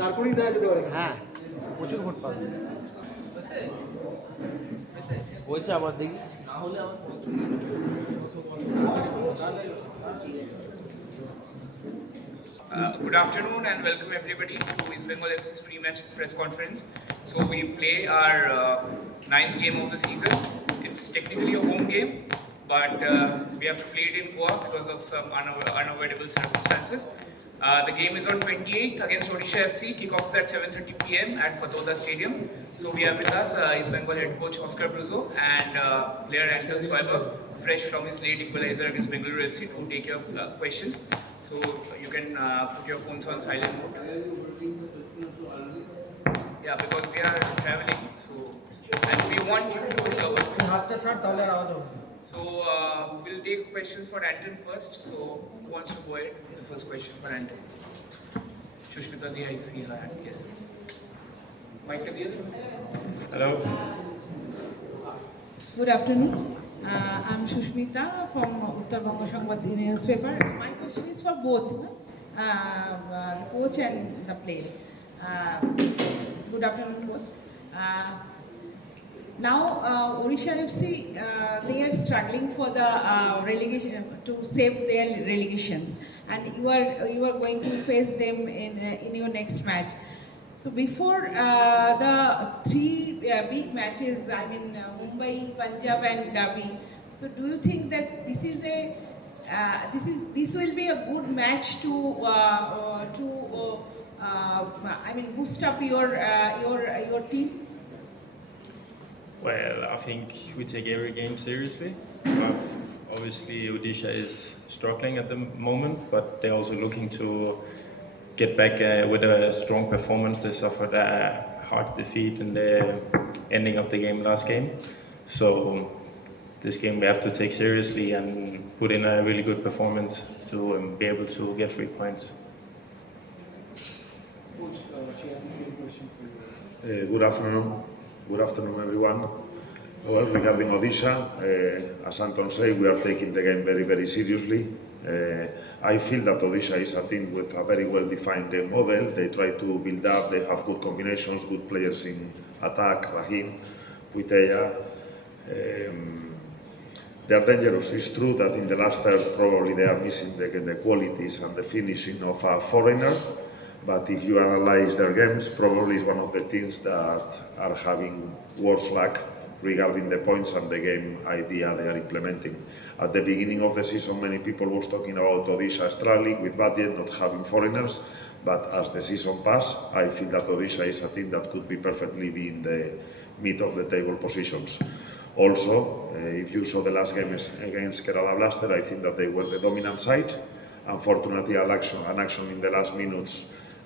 তারপরেই দেখা যেতে পারে। হ্যাঁ, প্রচুর ভোট পাবে। বলছে আবার দেখি না হলে আবার Good afternoon and welcome everybody to East Bengal FC's pre-match press conference. So we play our ninth game of the season. It's technically a home game, but we have to play it in Goa because of some unavoidable circumstances. The game is on 28th against Odisha FC. Kickoff is at 7:30 p.m. at Fathoda Stadium. So we have with us East Bengal head coach Oscar Bruzo and player Angel Soilberg, fresh from his late equalizer against Bengaluru FC, to take your questions. So you can put your phones on silent mode. Yeah, because we are traveling, so and we want you to cover. So we'll take questions for Anton first. So who wants to go ahead? The first question for Anton. Shushmita Di, I see her hand. Yes. Mike Kabir. Hello. Good afternoon. I'm Shushmita from Uttar Banga Sangbad newspaper. My question is for both the coach and the player. Good afternoon, coach. Now, Odisha FC, they are struggling for the relegation, to save their relegations, and you are going to face them in your next match. So before the three big matches, I mean Mumbai, Punjab, and Derby. So do you think that this will be a good match to I mean boost up your team? Well, I think we take every game seriously. Obviously, Odisha is struggling at the moment, but they're also looking to get back with a strong performance. They suffered a hard defeat in the ending of the game last game. So this game we have to take seriously and put in a really good performance to be able to get 3 points. Coach, she has the same question for you. Good afternoon. Good afternoon, everyone. Well, regarding Odisha, as Anton said, we are taking the game very, very seriously. I feel that Odisha is a team with a very well-defined game model. They try to build up, they have good combinations, good players in attack, Rahim, Puiteya. They are dangerous. It's true that in the last third probably they are missing the qualities and the finishing of a foreigner. But if you analyze their games, probably it's one of the teams that are having worse luck regarding the points and the game idea they are implementing. At the beginning of the season, many people was talking about Odisha struggling with budget, not having foreigners. But as the season passed, I feel that Odisha is a team that could be perfectly be in the mid of the table positions. Also, if you saw the last game against Kerala Blaster, I think that they were the dominant side. Unfortunately, an action in the last minutes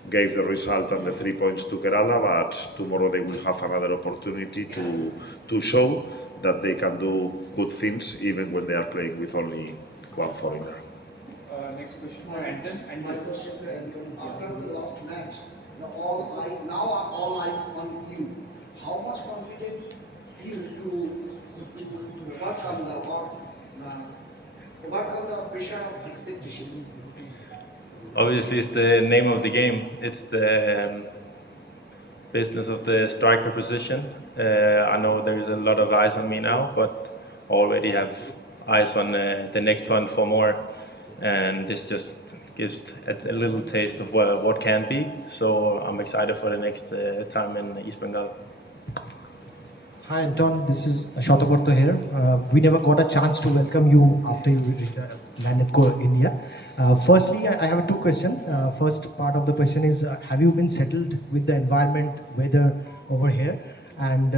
gave the result and the 3 points to Kerala, but tomorrow they will have another opportunity to show that they can do good things even when they are playing with only one foreigner. Next question for Anton. And my question to Anton, after the last match, now all eyes on you. How much confident you to overcome the pressure of expectation? Obviously, it's the name of the game. It's the business of the striker position. I know there is a lot of eyes on me now, but already have eyes on the next one for more. And this just gives a little taste of what can be. So I'm excited for the next time in East Bengal. Hi Anton, this is Shotaporto here. We never got a chance to welcome you after you landed India. Firstly, I have two questions. First part of the question is, have you been settled with the environment, weather over here? And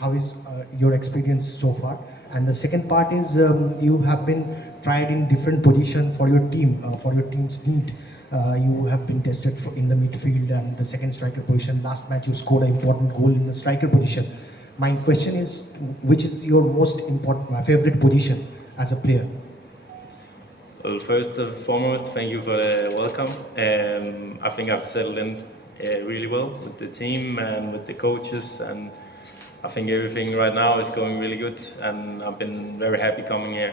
how is your experience so far? And the second part is, you have been tried in different positions for your team, for your team's need. You have been tested in the midfield and the second striker position. Last match you scored an important goal in the striker position. My question is, which is your most important, favorite position as a player? Well, first and foremost, thank you for the welcome. I think I've settled in really well with the team and with the coaches, and I think everything right now is going really good, and I've been very happy coming here.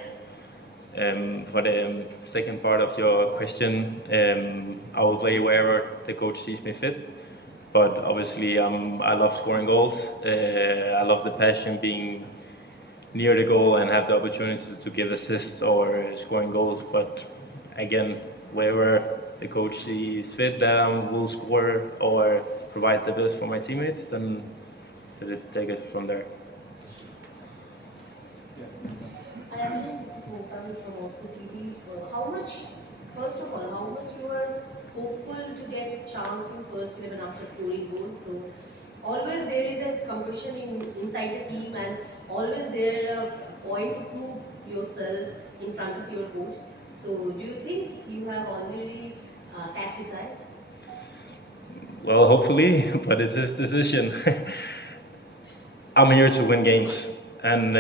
For the second part of your question, I will play wherever the coach sees me fit. But obviously, I love scoring goals. I love the passion being near the goal and have the opportunity to give assists or scoring goals. But again, wherever the coach sees fit that I will score or provide the best for my teammates, then let's take it from there. I understand this is Mokan from Moscow TV. How much, first of all, how much you are hopeful to get chance in first 11 after scoring goals? So always there is a competition inside the team, and always there a point to prove yourself in front of your coach. So do you think you have already catch his eyes? Well, hopefully, but it's his decision. I'm here to win games, and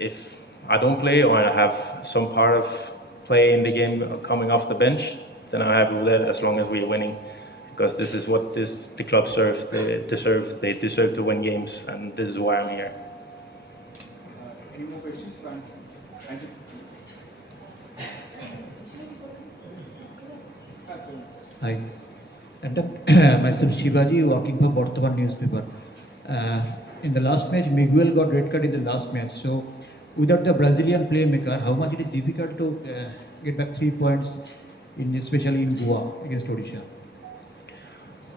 if I don't play or I have some part of play in the game coming off the bench, then I'm happy with that as long as we're winning. Because this is what the club serves. They deserve to win games, and this is why I'm here. Any more questions? Andrew, please. Hi. And myself Shivaji, working for Bardhaman newspaper. In the last match, Miguel got red card in the last match. So, without the Brazilian playmaker, how much it is difficult to get back 3 points, especially in Goa against Odisha?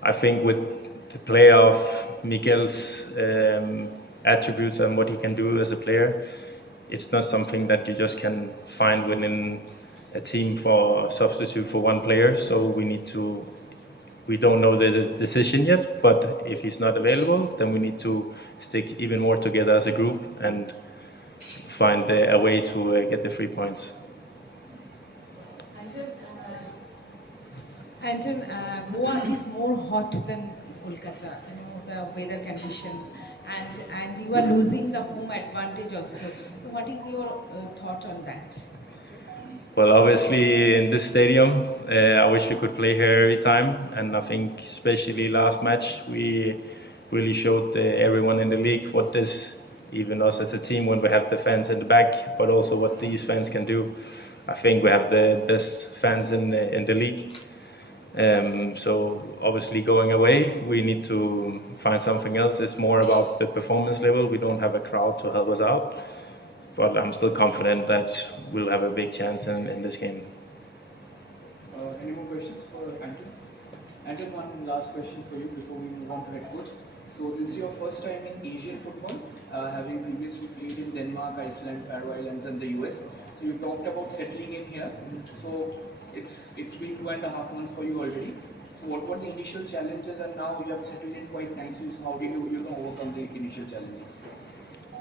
I think with the play of Miguel's attributes and what he can do as a player, it's not something that you just can find within a team for substitute for one player. So we don't know the decision yet, but if he's not available, then we need to stick even more together as a group and find a way to get the 3 points. Anton, Goa is more hot than Kolkata, the weather conditions, and you are losing the home advantage also. What is your thought on that? Well, obviously in this stadium, I wish we could play here every time, and I think especially last match we really showed everyone in the league what this, even us as a team, when we have the fans in the back, but also what these fans can do. I think we have the best fans in the league. So obviously going away, we need to find something else. It's more about the performance level. We don't have a crowd to help us out, but I'm still confident that we'll have a big chance in this game. Any more questions for Anton? Anton, one last question for you before we move on to head coach. So this is your first time in Asian football, having previously played in Denmark, Iceland, Faroe Islands and the US. So you talked about settling in here. So it's been 2.5 months for you already. So what were the initial challenges, and now you have settled in quite nicely. So how did you overcome the initial challenges?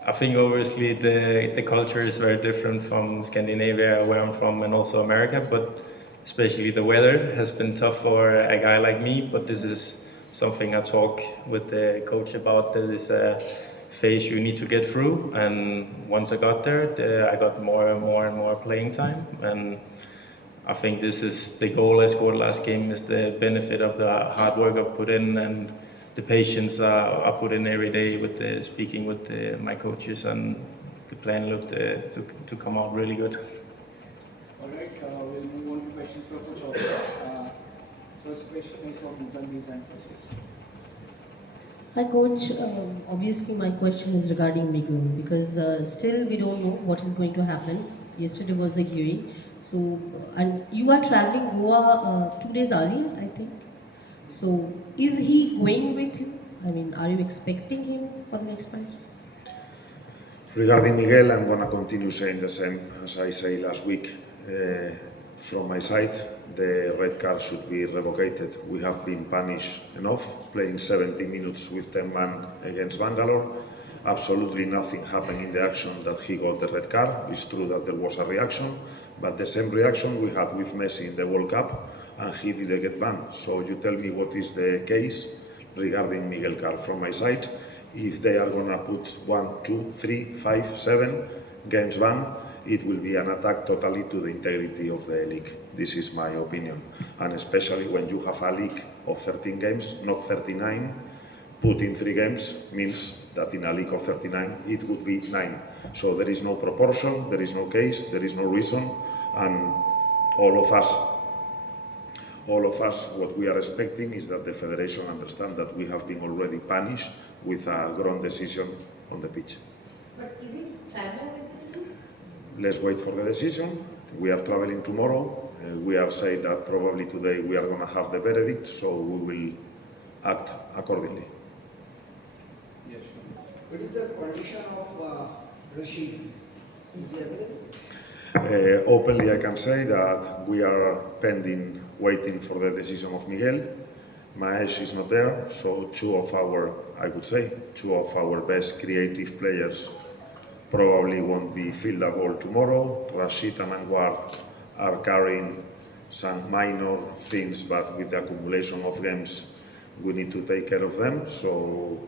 I think obviously the culture is very different from Scandinavia, where I'm from, and also America, but especially the weather has been tough for a guy like me, but this is something I talk with the coach about. There is a phase you need to get through, and once I got there, I got more and more playing time, and I think this is the goal I scored last game, is the benefit of the hard work I've put in and the patience I put in every day with speaking with my coaches, and the plan looked to come out really good. All right, we'll move on to questions for Coach Oscar. First question is on Muthanbi's and first question. Hi coach, obviously my question is regarding Migu, because still we don't know what is going to happen. Yesterday was the hearing, so and you are traveling Goa 2 days earlier, I think. So is he going with you? I mean, are you expecting him for the next match? Regarding Miguel, I'm going to continue saying the same as I said last week. From my side, the red card should be revoked. We have been punished enough, playing 70 minutes with 10 men against Bangalore. Absolutely nothing happened in the action that he got the red card. It's true that there was a reaction, but the same reaction we had with Messi in the World Cup, and he didn't get banned. So you tell me what is the case regarding Miguel Carr. From my side, if they are going to put 1, 2, 3, 5, 7 games ban, it will be an attack totally to the integrity of the league. This is my opinion. And especially when you have a league of 13 games, not 39, put in 3 games means that in a league of 39 it would be 9. So there is no proportion, there is no case, there is no reason, and all of us, what we are expecting is that the federation understand that we have been already punished with a ground decision on the pitch. But is it traveling with the team? Let's wait for the decision. We are traveling tomorrow. We are saying that probably today we are going to have the verdict, so we will act accordingly. Yes, sure. What is the condition of Rashid? Is he available? Openly, I can say that we are pending, waiting for the decision of Miguel. Maesh is not there, so two of our best creative players probably won't be fieldable tomorrow. Rashid and Anwar are carrying some minor things, but with the accumulation of games, we need to take care of them. So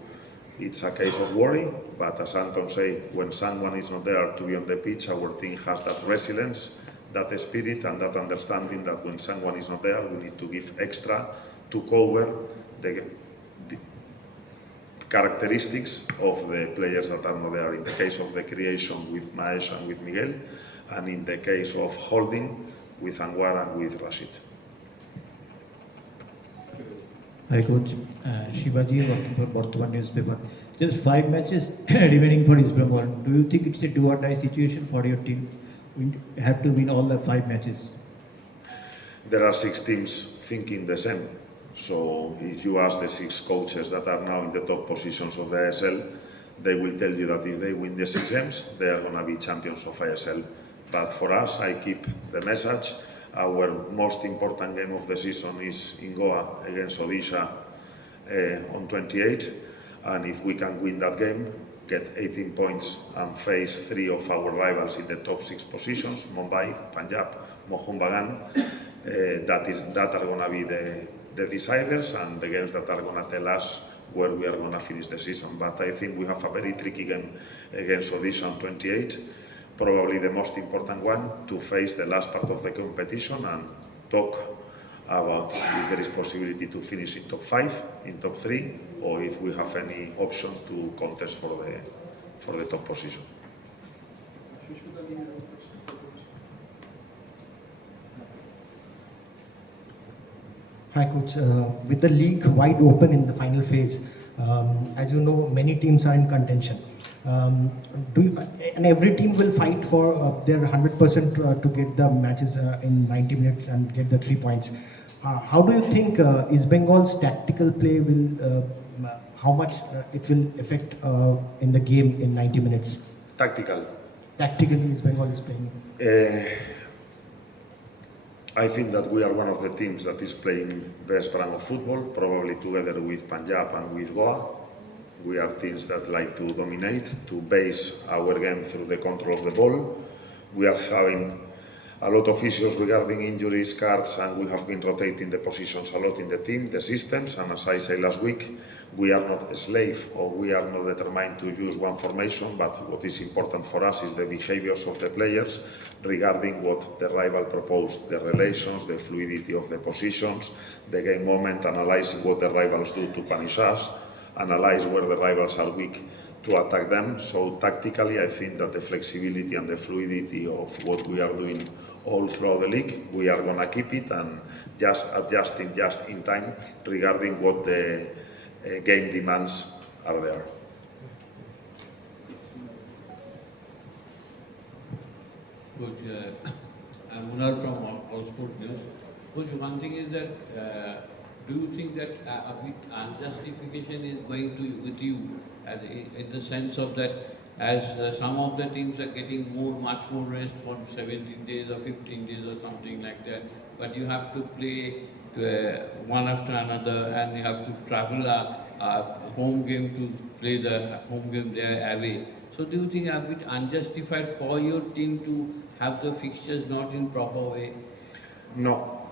it's a case of worry, but as Anton said, when someone is not there to be on the pitch, our team has that resilience, that spirit, and that understanding that when someone is not there, we need to give extra to cover the characteristics of the players that are not there. In the case of the creation with Maesh and with Miguel, and in the case of holding with Anwar and with Rashid. Hi coach, Shivaji working for Bardhaman newspaper. Just 5 matches remaining for East Bengal. Do you think it's a do or die situation for your team? We have to win all the 5 matches. There are 6 teams thinking the same. So if you ask the 6 coaches that are now in the top positions of the ISL, they will tell you that if they win the 6 games, they are going to be champions of ISL. But for us, I keep the message. Our most important game of the season is in Goa against Odisha on 28. And if we can win that game, get 18 points and face 3 of our rivals in the top 6 positions, Mumbai, Punjab, Mohun Bagan, that are going to be the deciders and the games that are going to tell us where we are going to finish the season. But I think we have a very tricky game against Odisha on 28. Probably the most important one, to face the last part of the competition and talk about if there is possibility to finish in top 5, in top 3, or if we have any option to contest for the top position. Hi coach, with the league wide open in the final phase, as you know, many teams are in contention. And every team will fight for their 100% to get the matches in 90 minutes and get the 3 points. How do you think East Bengal's tactical play will, how much it will affect in the game in 90 minutes? Tactically, East Bengal is playing. I think that we are one of the teams that is playing best brand of football, probably together with Punjab and with Goa. We are teams that like to dominate, to base our game through the control of the ball. We are having a lot of issues regarding injuries, cards, and we have been rotating the positions a lot in the team, the systems, and as I said last week, we are not a slave or we are not determined to use one formation, but what is important for us is the behaviors of the players regarding what the rival proposed, the relations, the fluidity of the positions, the game moment, analyzing what the rivals do to punish us, analyze where the rivals are weak to attack them. So tactically, I think that the flexibility and the fluidity of what we are doing all throughout the league, we are going to keep it and just adjusting just in time regarding what the game demands are there. Coach, I'm Uncut from All Sport News. Coach, one thing is that do you think that a bit unjustification is going to with you, in the sense of that as some of the teams are getting much more rest for 17 days or 15 days or something like that, but you have to play one after another and you have to travel a home game to play the home game there away. So do you think a bit unjustified for your team to have the fixtures not in proper way? No,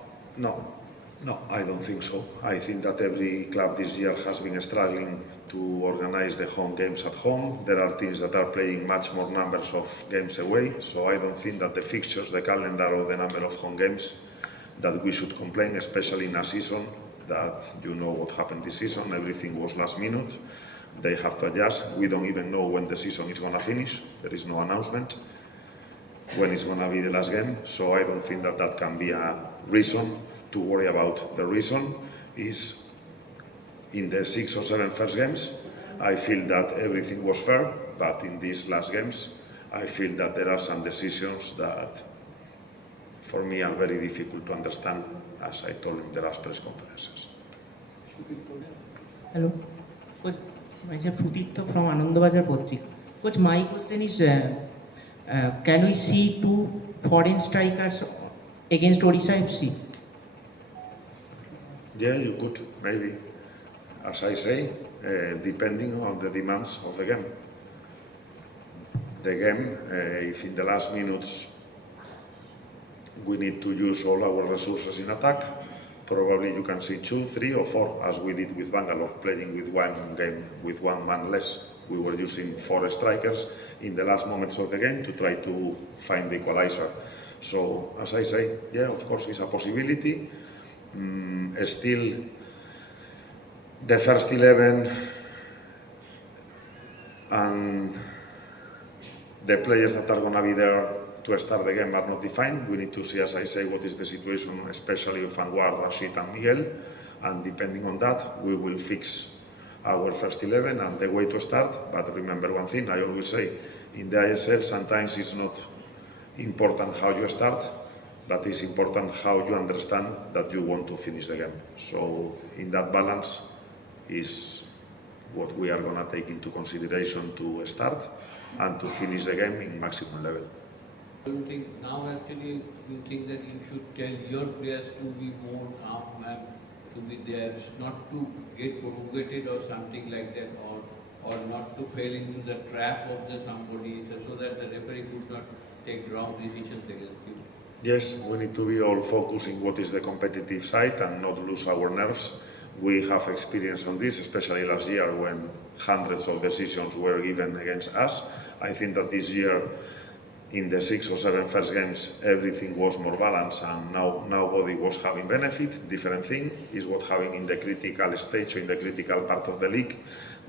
I don't think so. I think that every club this year has been struggling to organize the home games at home. There are teams that are playing much more numbers of games away, so I don't think that the fixtures, the calendar or the number of home games that we should complain, especially in a season that you know what happened this season. Everything was last minute. They have to adjust. We don't even know when the season is going to finish. There is no announcement when it's going to be the last game. So I don't think that that can be a reason to worry about. The reason is in the 6 or 7 first games, I feel that everything was fair, but in these last games, I feel that there are some decisions that for me are very difficult to understand, as I told in the last press conferences. Hello, Coach. Myself Sudipta from Anandabazar Potrik. Coach, my question is, can we see 2 foreign strikers against Odisha FC? Yeah, you could, maybe. As I say, depending on the demands of the game. The game, if in the last minutes we need to use all our resources in attack, probably you can see 2, 3 or 4, as we did with Bangalore, playing with one game with 1 man less. We were using 4 strikers in the last moments of the game to try to find the equalizer. So, as I say, yeah, of course, it's a possibility. Still, the first 11 and the players that are going to be there to start the game are not defined. We need to see, as I say, what is the situation, especially of Anwar, Rashid and Miguel, and depending on that, we will fix our first 11 and the way to start. But remember one thing, I always say, in the ISL sometimes it's not important how you start, but it's important how you understand that you want to finish the game. So in that balance is what we are going to take into consideration to start and to finish the game in maximum level. Do you think now actually you think that you should tell your players to be more calm and to be there, not to get provocated or something like that, or not to fall into the trap of the somebody, so that the referee could not take wrong decisions against you? Yes, we need to be all focusing what is the competitive side and not lose our nerves. We have experience on this, especially last year when hundreds of decisions were given against us. I think that this year, in the 6 or 7 first games, everything was more balanced and now nobody was having benefit. Different thing is what having in the critical stage, or in the critical part of the league,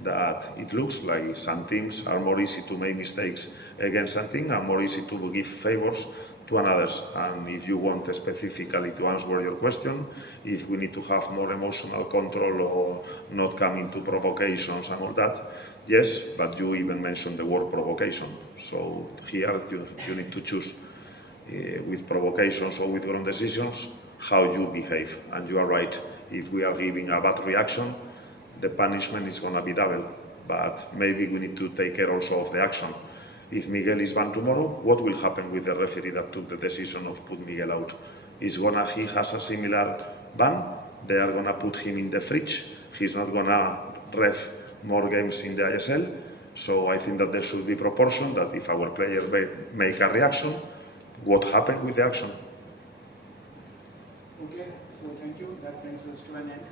that it looks like some teams are more easy to make mistakes against something and more easy to give favors to others. And if you want specifically to answer your question, if we need to have more emotional control or not come into provocations and all that, yes, but you even mentioned the word provocation. So here you need to choose with provocations or with wrong decisions how you behave. And you are right, if we are giving a bad reaction, the punishment is going to be double. But maybe we need to take care also of the action. If Miguel is banned tomorrow, what will happen with the referee that took the decision of put Miguel out? He has a similar ban. They are going to put him in the fridge. He's not going to ref more games in the ISL. So I think that there should be proportion, that if our players make a reaction, what happened with the action? Okay, so thank you. That brings us to an end.